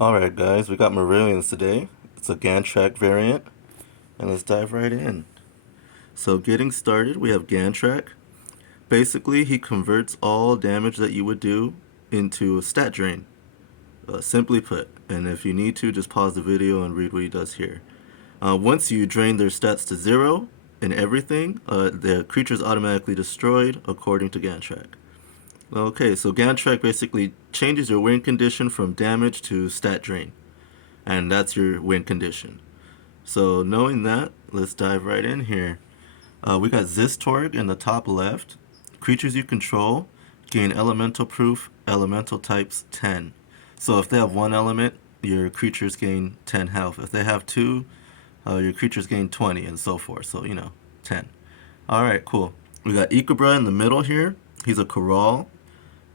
Alright guys, we got Marillions today. It's a Gan'trak variant, and let's dive right in. So getting started, we have Gan'trak. Basically, he converts all damage that you would do into a stat drain, simply put. And if you need to, just pause the video and read what he does here. Once you drain their stats to zero and everything, the creature's automatically destroyed according to Gan'trak. Okay, so Gan'trak basically changes your win condition from damage to stat drain, and that's your win condition. So knowing that, let's dive right in here. We got Zistorg in the top left. Creatures you control gain elemental proof, elemental types 10. So if they have one element, your creatures gain 10 health. If they have two, your creatures gain 20 and so forth. So, 10. Alright, cool. We got Ikabra in the middle here. He's a kharall,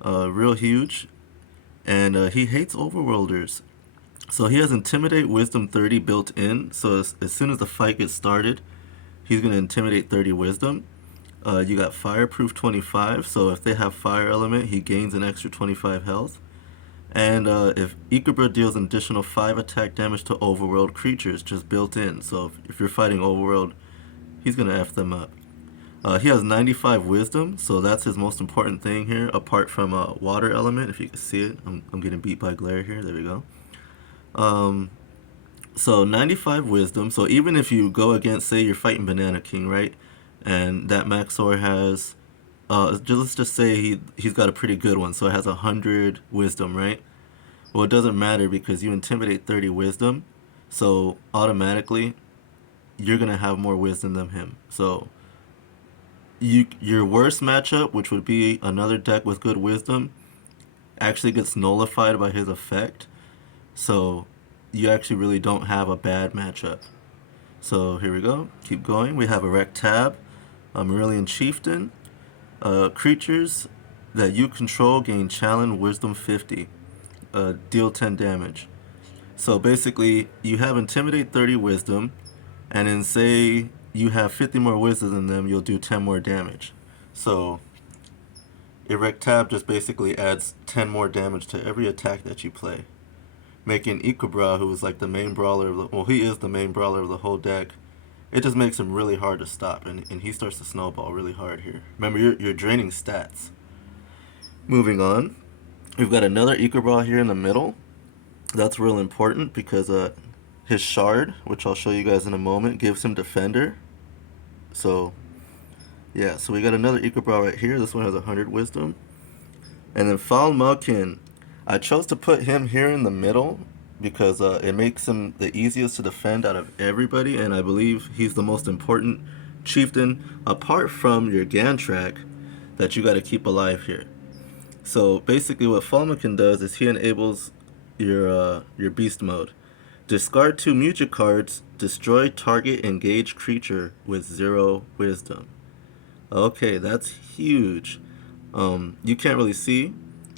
real huge. And he hates overworlders. So he has Intimidate Wisdom 30 built in. So as soon as the fight gets started, he's going to Intimidate 30 Wisdom. You got Fireproof 25. So if they have Fire Element, he gains an extra 25 health. And if Ikabra deals an additional 5 attack damage to overworld creatures, just built in. So if you're fighting overworld, he's going to F them up. He has 95 Wisdom, so that's his most important thing here, apart from Water Element. If you can see it, I'm getting beat by glare here. There we go. So 95 Wisdom. So even if you go against, say you're fighting Banana King, right? And that Maxor has, let's just say he's got a pretty good one. So it has 100 Wisdom, right? Well, it doesn't matter because you Intimidate 30 Wisdom. So automatically, you're going to have more Wisdom than him. So your worst matchup, which would be another deck with good Wisdom, actually gets nullified by his effect. So you actually really don't have a bad matchup. So here we go. Keep going. We have a Rec Tab, a Marillion Chieftain. Creatures that you control gain Challenge Wisdom 50. Deal 10 damage. So basically, you have Intimidate 30 Wisdom, and then say you have 50 more Wisdom than them, you'll do 10 more damage. So Erect Tab just basically adds 10 more damage to every attack that you play, making Ikabra, who is like the main brawler of he is the main brawler of the whole deck. It just makes him really hard to stop, and he starts to snowball really hard here. Remember, you're draining stats. Moving on, we've got another Ikabra here in the middle. That's real important because his shard, which I'll show you guys in a moment, gives him defender. So yeah, so we got another Ikabra right here. This one has 100 wisdom. And then Falmalkin, I chose to put him here in the middle because it makes him the easiest to defend out of everybody, and I believe he's the most important chieftain apart from your Gan'trak that you got to keep alive here. So basically, what Falmalkin does is he enables your beast mode. Discard 2 music cards, destroy target engaged creature with 0 wisdom. Okay, that's huge. You can't really see,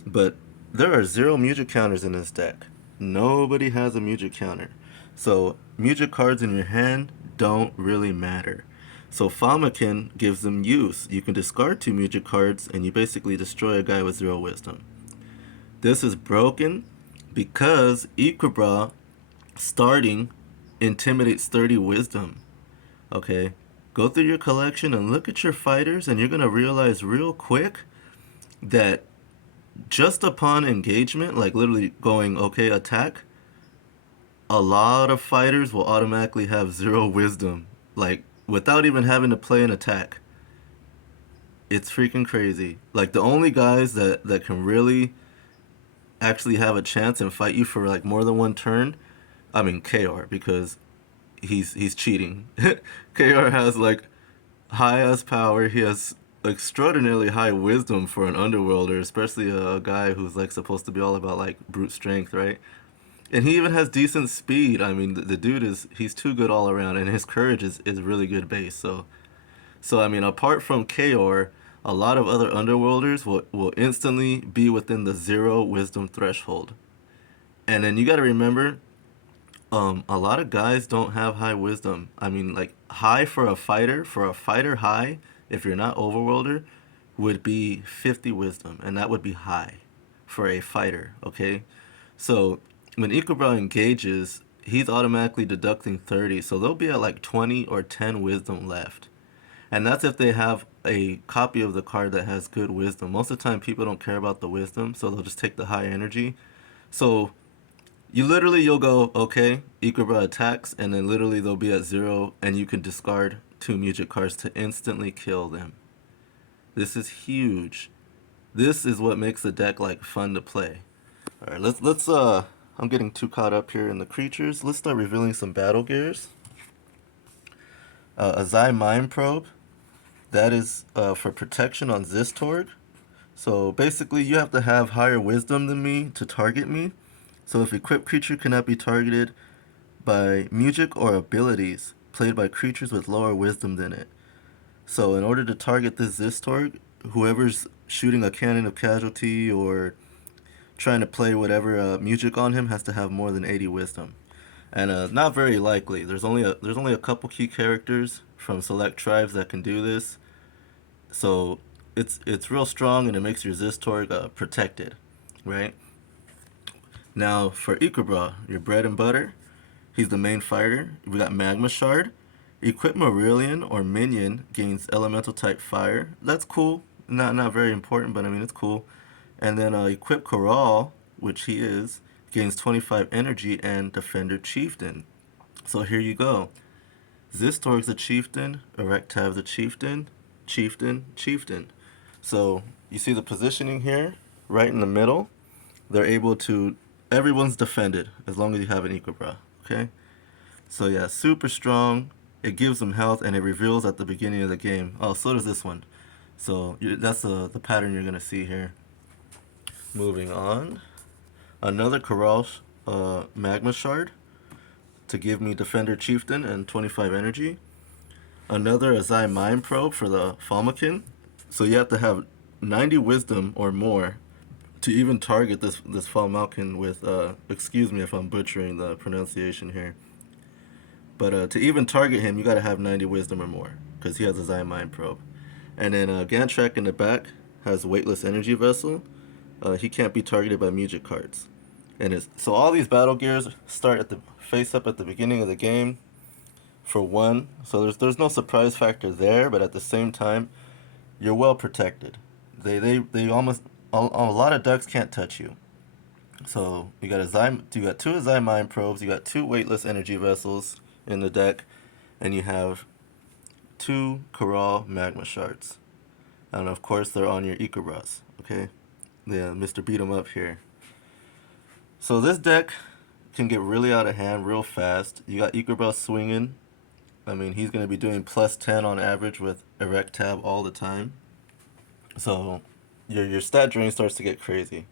but there are 0 music counters in this deck. Nobody has a music counter. So music cards in your hand don't really matter. So Falmalkin gives them use. You can discard 2 music cards and you basically destroy a guy with 0 wisdom. This is broken because Ikabra starting intimidates 30 wisdom. Okay, go through your collection and look at your fighters, and you're going to realize real quick that just upon engagement, like literally going, okay, attack, a lot of fighters will automatically have 0 wisdom, like without even having to play an attack. It's freaking crazy. Like the only guys that can really actually have a chance and fight you for like more than one turn, I mean KR, because he's cheating. KR has like high ass power. He has extraordinarily high wisdom for an underworlder, especially a guy who's like supposed to be all about like brute strength, right? And he even has decent speed. I mean, the dude he's too good all around, and his courage is really good base. So I mean, apart from KR, a lot of other underworlders will instantly be within the 0 wisdom threshold. And then you got to remember, a lot of guys don't have high wisdom. I mean, like high for a fighter high, if you're not overworlder, would be 50 wisdom, and that would be high for a fighter. Okay, so when Ikubra engages, he's automatically deducting 30, so they'll be at like 20 or 10 wisdom left. And that's if they have a copy of the card that has good wisdom. Most of the time, people don't care about the wisdom, so they'll just take the high energy. So you'll go, okay, Ikubra attacks, and then literally they'll be at 0, and you can discard 2 music cards to instantly kill them. This is huge. This is what makes the deck like fun to play. All right, let's I'm getting too caught up here in the creatures. Let's start revealing some battle gears. Azai Mind Probe. That is for protection on Zistorg. So basically, you have to have higher wisdom than me to target me. So if equipped creature cannot be targeted by music or abilities played by creatures with lower wisdom than it. So in order to target this Zistorg, whoever's shooting a cannon of casualty or trying to play whatever music on him has to have more than 80 wisdom. And not very likely. There's only a couple key characters from select tribes that can do this. So it's real strong and it makes your Zistorg protected, right? Now for Ikubra, your bread and butter, he's the main fighter. We got Magma Shard. Equip Marillion or Minion gains elemental type fire. That's cool. Not very important, but I mean it's cool. And then equip Kharall, which he is, gains 25 energy and Defender Chieftain. So here you go. Zistorg's a chieftain, Erectab's a chieftain, chieftain, chieftain. So you see the positioning here, right in the middle. They're able to, everyone's defended as long as you have an Ikubra, okay? So yeah, super strong. It gives them health and it reveals at the beginning of the game. Oh, so does this one. So that's the pattern you're going to see here. Moving on. Another Kharalls Magma Shard to give me Defender Chieftain and 25 energy. Another Azai Mind Probe for the Falmakin. So you have to have 90 wisdom or more to even target this Falmakin with, excuse me if I'm butchering the pronunciation here. But to even target him, you gotta have 90 wisdom or more, because he has a Azai Mind Probe. And then Gan'trak in the back has Weightless Energy Vessel. He can't be targeted by music cards. So all these battle gears start at the face up at the beginning of the game for 1. So there's no surprise factor there, but at the same time, you're well protected. They almost a lot of decks can't touch you. So you got 2 Azai Mind Probes, you got 2 Weightless Energy Vessels in the deck, and you have 2 Kharall Magma Shards. And of course they're on your Ikubras, okay? Yeah, Mr. Beat 'em up here. So this deck can get really out of hand real fast. You got Ikubra swinging. I mean, he's going to be doing plus 10 on average with Erectab all the time. So your stat drain starts to get crazy.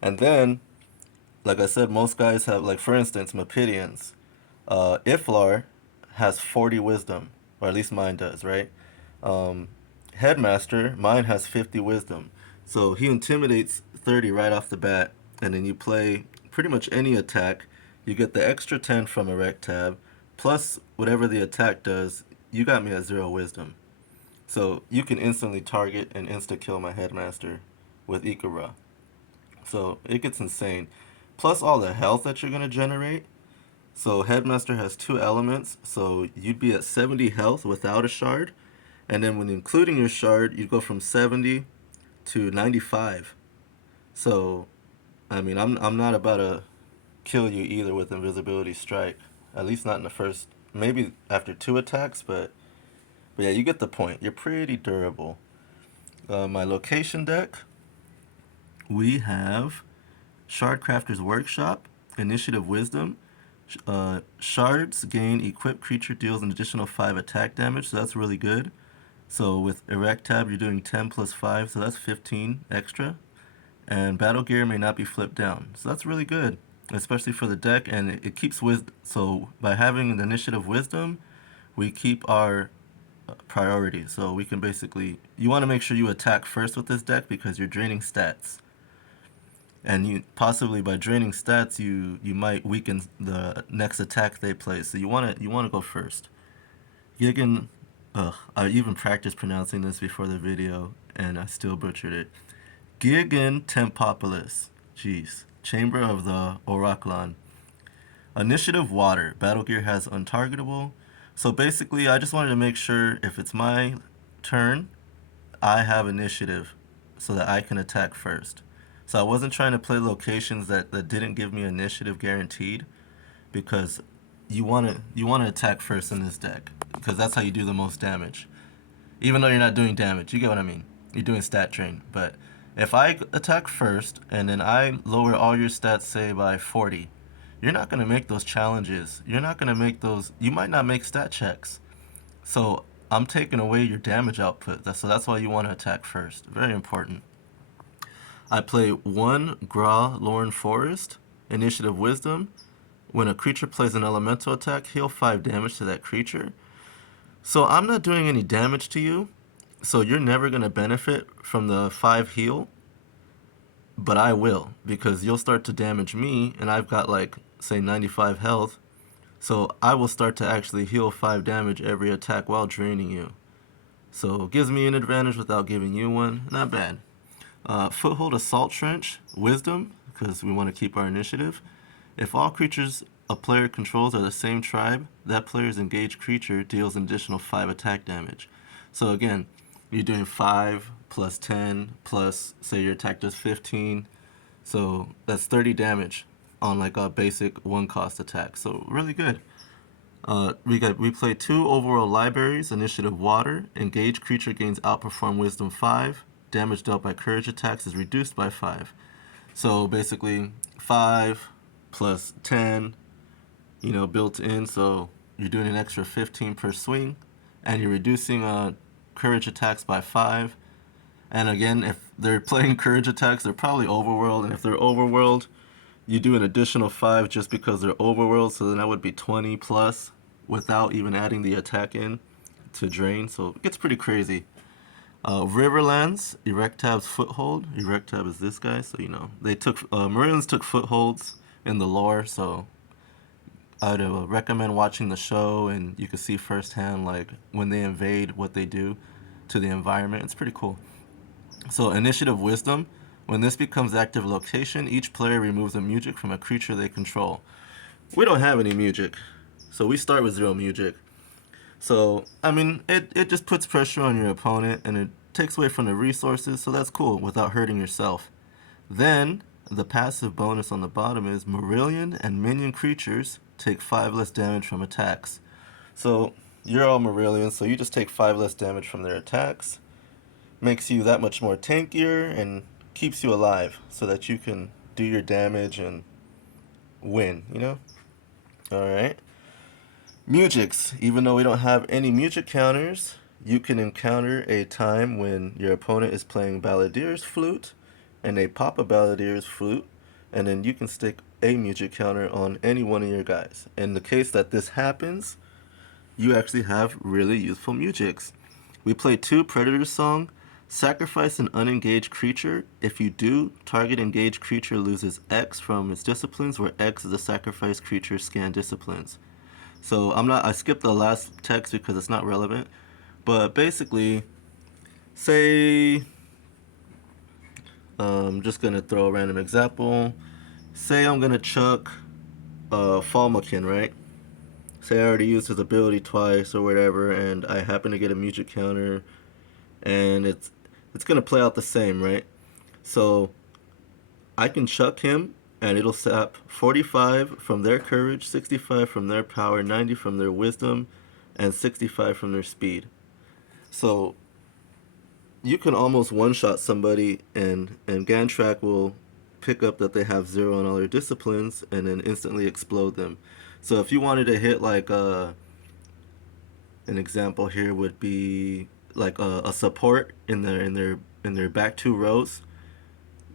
And then, like I said, most guys have, like for instance, Mapidians. Iflar has 40 wisdom, or at least mine does, right? Headmaster, mine has 50 wisdom. So he intimidates 30 right off the bat, and then you play pretty much any attack. You get the extra 10 from Erectab, plus whatever the attack does, you got me at 0 wisdom. So you can instantly target and insta-kill my Headmaster with Ikubra. So it gets insane. Plus all the health that you're going to generate. So Headmaster has 2 elements, so you'd be at 70 health without a shard. And then when including your shard, you'd go from 70 to 95. So, I mean, I'm not about to kill you either with Invisibility Strike. At least not in the first, maybe after 2 attacks, but yeah, you get the point. You're pretty durable. My location deck, we have Shardcrafter's Workshop, Initiative Wisdom. Shards gain equipped creature deals an additional 5 attack damage, so that's really good. So with Erectab, you're doing 10 plus 5, so that's 15 extra. And Battle Gear may not be flipped down, so that's really good, especially for the deck, and it keeps wisdom. So by having the Initiative Wisdom, we keep our priority. So we can basically, you want to make sure you attack first with this deck because you're draining stats. And you possibly by draining stats, you might weaken the next attack they play. So you want to go first. Gigan, I even practiced pronouncing this before the video, and I still butchered it. Gigan Tempopolis. Jeez, Chamber of the Oraklan. Initiative Water. Battle gear has untargetable. So basically, I just wanted to make sure if it's my turn, I have initiative so that I can attack first. So I wasn't trying to play locations that didn't give me initiative guaranteed because you wanna attack first in this deck because that's how you do the most damage. Even though you're not doing damage, you get what I mean. You're doing stat drain. But if I attack first and then I lower all your stats say by 40, you're not gonna make those challenges. You're not gonna make those. You might not make stat checks. So I'm taking away your damage output. So that's why you want to attack first. Very important. I play one Gra Lorn Forest, Initiative Wisdom. When a creature plays an elemental attack, heal 5 damage to that creature. So I'm not doing any damage to you, so you're never going to benefit from the 5 heal, but I will, because you'll start to damage me, and I've got like, say, 95 health, so I will start to actually heal 5 damage every attack while draining you. So it gives me an advantage without giving you one. Not bad. Foothold Assault Trench, Wisdom, because we want to keep our initiative. If all creatures a player controls are the same tribe, that player's engaged creature deals an additional 5 attack damage. So again, you're doing 5 plus 10 plus, say your attack does 15. So that's 30 damage on like a basic 1-cost attack. So really good. We play 2 overworld libraries, Initiative Water. Engaged creature gains Outperform Wisdom 5. Damage dealt by courage attacks is reduced by 5. So basically 5 plus 10, built in. So you're doing an extra 15 per swing. And you're reducing courage attacks by 5. And again, if they're playing courage attacks, they're probably overworld. And if they're overworld, you do an additional 5 just because they're overworld. So then that would be 20 plus without even adding the attack in to drain. So it gets pretty crazy. Riverlands, Erectab's Foothold. Erectab is this guy, so they took Marillions took footholds in the lore. So I'd recommend watching the show, and you can see firsthand like when they invade, what they do to the environment. It's pretty cool. So Initiative Wisdom. When this becomes active location, each player removes a music from a creature they control. We don't have any music, so we start with 0 music. So, I mean, it just puts pressure on your opponent, and it takes away from the resources, so that's cool, without hurting yourself. Then, the passive bonus on the bottom is Marillion and minion creatures take 5 less damage from attacks. So, you're all Marillion, so you just take 5 less damage from their attacks. Makes you that much more tankier, and keeps you alive, so that you can do your damage and win. Alright. Musics. Even though we don't have any music counters, you can encounter a time when your opponent is playing Balladier's Flute, and they pop a Balladier's Flute, and then you can stick a music counter on any one of your guys. In the case that this happens, you actually have really useful musics. We play 2 Predator Song. Sacrifice an unengaged creature. If you do, target engaged creature loses X from its disciplines, where X is the sacrificed creature's scan disciplines. So I skipped the last text because it's not relevant. But basically, say, I'm just going to throw a random example. Say I'm going to chuck Falmakin, right? Say I already used his ability twice or whatever, and I happen to get a music counter, and it's going to play out the same, right? So I can chuck him, and it'll sap 45 from their courage, 65 from their power, 90 from their wisdom, and 65 from their speed. So you can almost one-shot somebody, and Gan'trak will pick up that they have 0 on all their disciplines, and then instantly explode them. So if you wanted to hit like an example here would be like a support in their back 2 rows,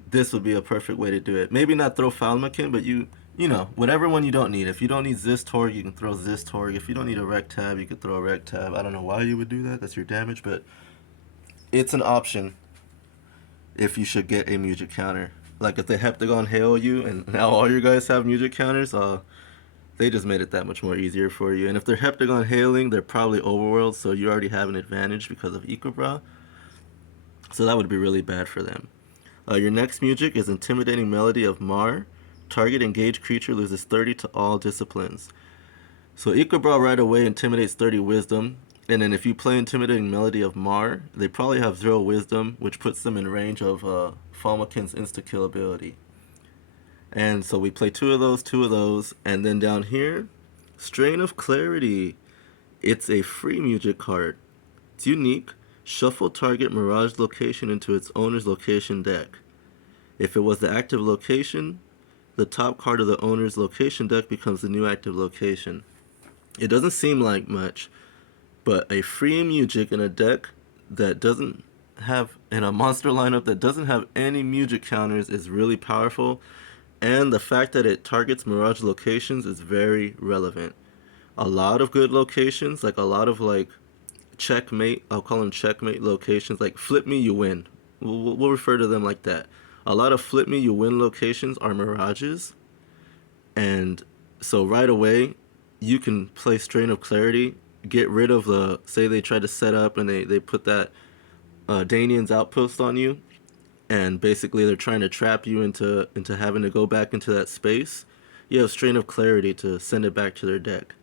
this would be a perfect way to do it. Maybe not throw Falmakin, but whatever one you don't need. If you don't need Zistorg, you can throw Zistorg. If you don't need a Rectab, you could throw a Rectab. I don't know why you would do that. That's your damage, but it's an option if you should get a music counter. Like if the Heptagon hail you and now all your guys have music counters, they just made it that much more easier for you. And if they're Heptagon hailing, they're probably overworld, so you already have an advantage because of Equibra. So that would be really bad for them. Your next music is Intimidating Melody of Mar. target engaged creature loses 30 to all disciplines. So Iqbal right away intimidates 30 wisdom, and then if you play Intimidating Melody of Mar, they probably have 0 wisdom, which puts them in range of Falmakin's insta-kill ability. And so we play 2 of those, and then down here, Strain of Clarity. It's a free music card. It's unique. Shuffle target Mirage location into its owner's location deck. If it was the active location, the top card of the owner's location deck becomes the new active location. It doesn't seem like much, but a free music in a deck that doesn't have, in a monster lineup that doesn't have any music counters is really powerful, and the fact that it targets Mirage locations is very relevant. A lot of good locations, like a lot of like checkmate, I'll call them checkmate locations, like flip me, you win. We'll refer to them like that. A lot of flip me, you win locations are Mirages, and so right away, you can play Strain of Clarity, get rid of the, say they try to set up and they put that Danian's outpost on you, and basically they're trying to trap you into having to go back into that space. You have Strain of Clarity to send it back to their deck.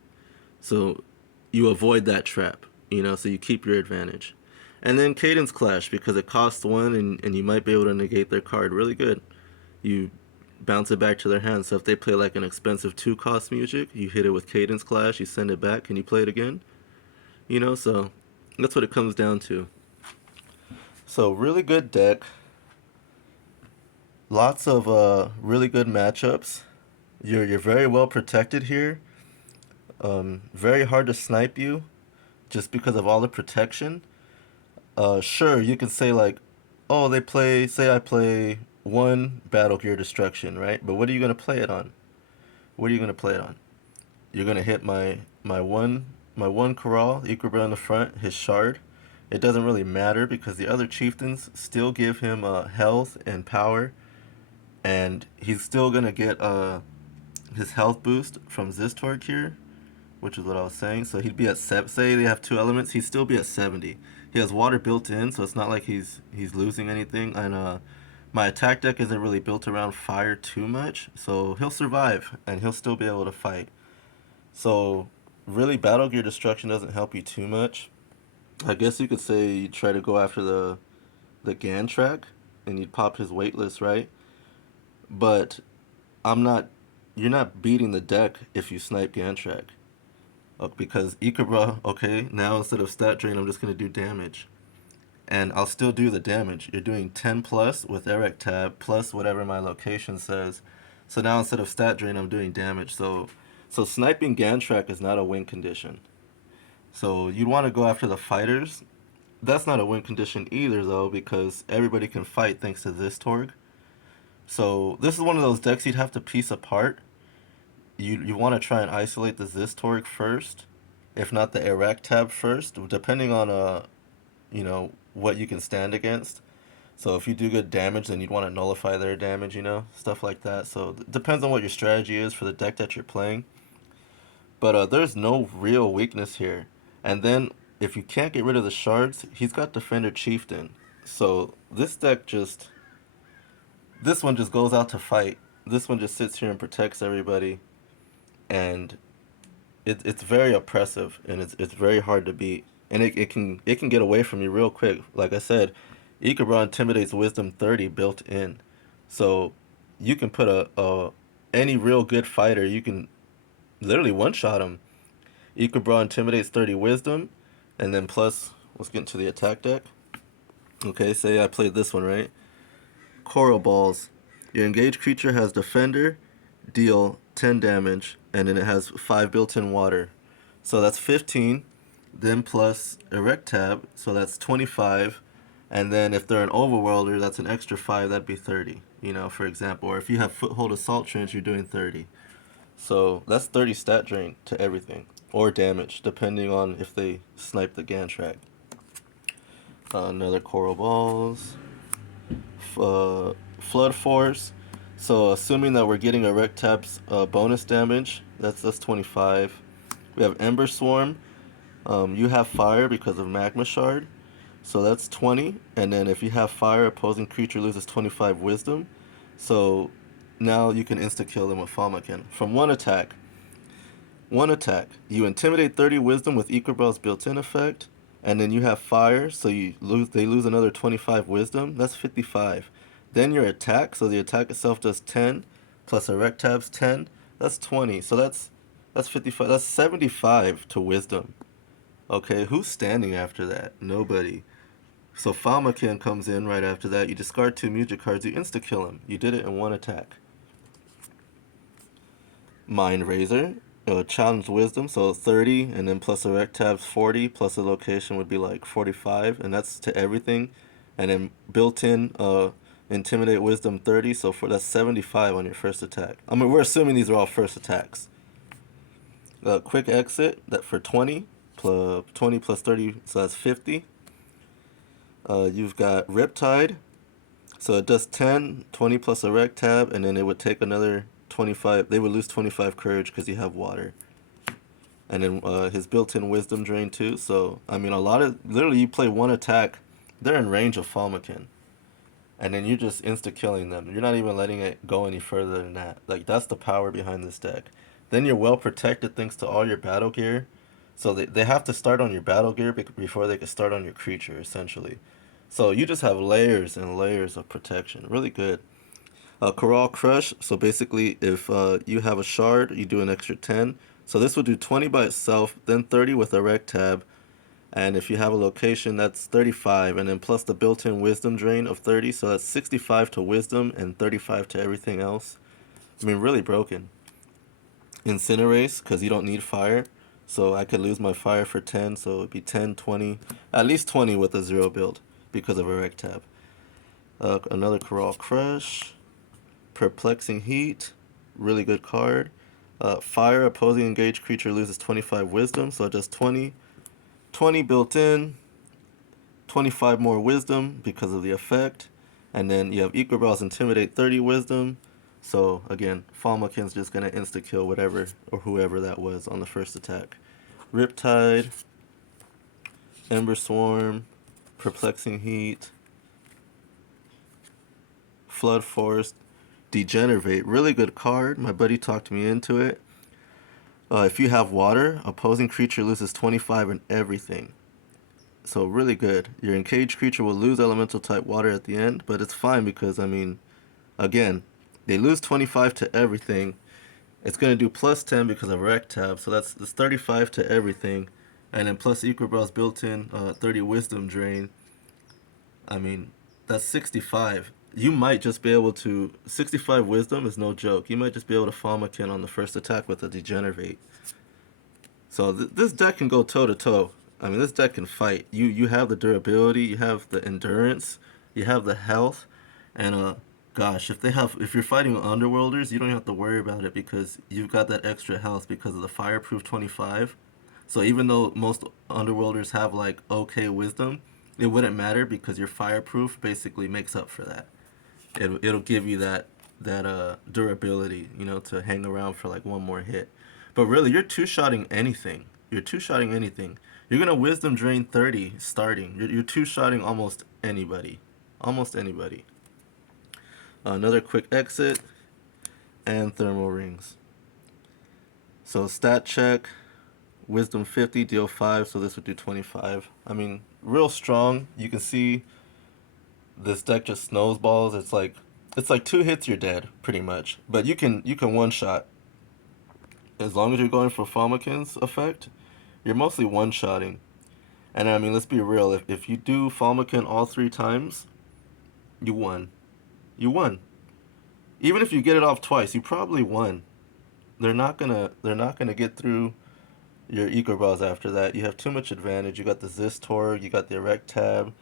So you avoid that trap, so you keep your advantage. And then Cadence Clash, because it costs 1 and you might be able to negate their card really good. You bounce it back to their hand. So if they play like an expensive 2-cost music, you hit it with Cadence Clash, you send it back, and you play it again. So that's what it comes down to. So really good deck. Lots of really good matchups. You're very well protected here. Very hard to snipe you, just because of all the protection. Sure, you can say like, oh, say I play 1 Battle Gear Destruction, right? But what are you gonna play it on? What are you gonna play it on? You're gonna hit my one kharall, Iqbal in the front, his shard. It doesn't really matter because the other chieftains still give him health and power, and he's still gonna get his health boost from Zistorg here, which is what I was saying. So he'd be at say they have 2 elements, he'd still be at 70. He has water built in, so it's not like he's losing anything. And my attack deck isn't really built around fire too much, so he'll survive and he'll still be able to fight. So really, Battle Gear Destruction doesn't help you too much. I guess you could say you try to go after the Gan'trak and you'd pop his waitlist, right? But I'm not. You're not beating the deck if you snipe Gan'trak. Because Iqbal, okay, now instead of stat drain, I'm just going to do damage. And I'll still do the damage. You're doing 10 plus with Eric tab plus whatever my location says. So now instead of stat drain, I'm doing damage. So sniping Gan'trak is not a win condition. So you'd want to go after the fighters. That's not a win condition either, though, because everybody can fight thanks to this Torg. So this is one of those decks you'd have to piece apart. You want to try and isolate the Zistorg first, if not the Iraq tab first, depending on what you can stand against. So if you do good damage, then you'd want to nullify their damage, stuff like that. So it depends on what your strategy is for the deck that you're playing. But there's no real weakness here. And then if you can't get rid of the shards, he's got Defender Chieftain. So this one just goes out to fight. This one just sits here and protects everybody, and it's very oppressive, and it's very hard to beat, and it can get away from you real quick. Like I said, Iqbal intimidates Wisdom 30 built in, so you can put any real good fighter, you can literally one shot him. Iqbal intimidates 30 Wisdom, and then plus, let's get into the attack deck. Okay, say I played this one, right? Coral Balls. Your engaged creature has Defender, deal 10 damage, and then it has 5 built-in water. So that's 15, then plus Erect Tab, so that's 25, and then if they're an Overworlder, that's an extra 5, that'd be 30, for example. Or if you have Foothold Assault Trench, you're doing 30. So that's 30 stat drain to everything, or damage, depending on if they snipe the Gan'trak. Another Coral Balls. Flood Force. So assuming that we're getting a Rec Tap's bonus damage, that's 25. We have Ember Swarm. You have fire because of Magma Shard, so that's 20. And then if you have fire, opposing creature loses 25 Wisdom. So now you can insta kill them with Falmakin from one attack. One attack. You intimidate 30 wisdom with Equibel's built-in effect, and then you have fire, so they lose another 25 wisdom. That's 55. Then your attack, so the attack itself does 10 plus a rec tab's 10. That's 20. So that's 55. That's 75 to wisdom. Okay, who's standing after that? Nobody. So Falmakin comes in right after that. You discard 2 music cards, you insta kill him. You did it in one attack. Mind Razor, challenge wisdom, so 30, and then plus a rec tab's 40, plus a location would be like 45, and that's to everything. And then built in intimidate wisdom 30, so that's 75 on your first attack. I mean, we're assuming these are all first attacks. Quick exit that for 20 plus 20 plus 30, so that's 50. You've got Riptide, so it does 10, 20 plus a rec tab, and then it would take another 25. They would lose 25 courage because you have water. And then his built-in wisdom drain too. So, I mean, literally you play one attack, they're in range of Falmakin. And then you're just insta-killing them. You're not even letting it go any further than that. Like, that's the power behind this deck. Then you're well protected thanks to all your battle gear. So they have to start on your battle gear before they can start on your creature, essentially. So you just have layers and layers of protection. Really good. Kharall Crush, so basically if you have a shard, you do an extra 10. So this will do 20 by itself, then 30 with a rec tab. And if you have a location, that's 35. And then plus the built-in wisdom drain of 30. So that's 65 to wisdom and 35 to everything else. I mean, really broken. Incinerate, because you don't need fire. So I could lose my fire for 10. So it would be 10, 20, at least 20 with a 0 build because of a rec tab. Another Kharall Crush. Perplexing Heat, really good card. Fire, opposing engaged creature loses 25 wisdom, so it does 20. 20 built in, 25 more wisdom because of the effect. And then you have Equibel's Intimidate 30 wisdom. So again, Falmakin's just going to insta-kill whatever or whoever that was on the first attack. Riptide, Ember Swarm, Perplexing Heat, Flood Force, Degenerate, really good card. My buddy talked me into it. If you have water, opposing creature loses 25 in everything. So really good. Your encaged creature will lose elemental type water at the end, but it's fine because, I mean, again, they lose 25 to everything. It's going to do plus 10 because of rec tab, so that's 35 to everything. And then plus Equibel's built-in 30 wisdom drain. I mean, that's 65. You might just be able to 65 wisdom is no joke. You might just be able to Falmakin on the first attack with a Degenerate. So this deck can go toe to toe. I mean, this deck can fight. You have the durability, you have the endurance, you have the health, and gosh, if you're fighting underworlders, you don't have to worry about it because you've got that extra health because of the fireproof 25. So even though most underworlders have like okay wisdom, it wouldn't matter because your fireproof basically makes up for that. It'll give you that durability, you know, to hang around for like one more hit. But really, you're two-shotting anything. You're two-shotting anything. You're gonna wisdom drain 30 starting. You're two-shotting almost anybody, almost anybody. Another quick exit and thermal rings. So stat check, wisdom 50, deal 5. So this would do 25. I mean, real strong. You can see this deck just snowballs. It's like 2 hits you're dead pretty much. But you can one shot as long as you're going for Falmakin's effect. You're mostly one shotting. And I mean, let's be real. If you do Falmakin all 3 times, you won. You won. Even if you get it off twice, you probably won. They're not gonna get through your Equibells after that. You have too much advantage. You got the Zistor, you got the Erect Tab.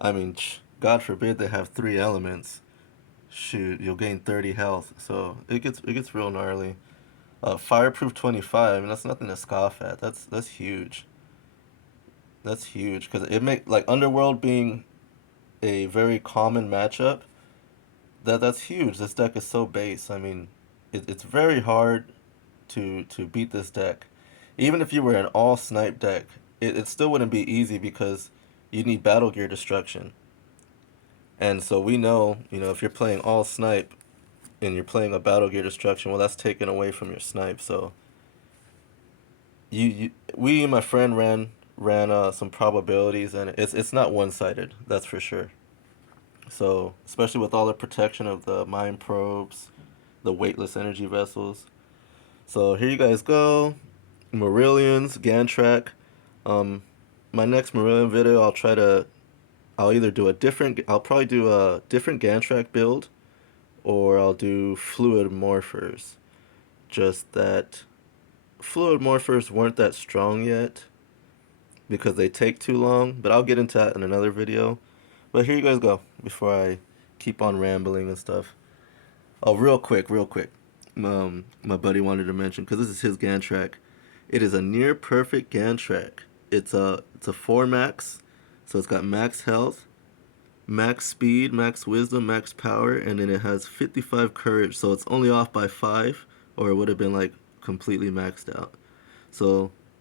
I mean, God forbid they have 3 elements. Shoot, you'll gain 30 health. So it gets real gnarly. Fireproof 25. I mean, that's nothing to scoff at. That's huge. That's huge because it make like Underworld being a very common matchup. That's huge. This deck is so base. I mean, it's very hard to beat this deck. Even if you were an all snipe deck, it still wouldn't be easy because you need battle gear destruction. And so we know, you know, if you're playing all snipe, and you're playing a battle gear destruction, well, that's taken away from your snipe. So we and my friend ran some probabilities, and it's not one sided. That's for sure. So especially with all the protection of the mine probes, the weightless energy vessels. So here you guys go, Marillions, Gan'trak. Um, my next Marillion video, I'll either do I'll probably do a different Gan'trak build, or I'll do fluid morphers. Just that fluid morphers weren't that strong yet because they take too long, but I'll get into that in another video. But here you guys go before I keep on rambling and stuff. Oh, real quick. My buddy wanted to mention because this is his Gan'trak. It is a near perfect Gan'trak. It's a 4 max, so it's got max health, max speed, max wisdom, max power, and then it has 55 courage. So it's only off by 5, or it would have been like completely maxed out. So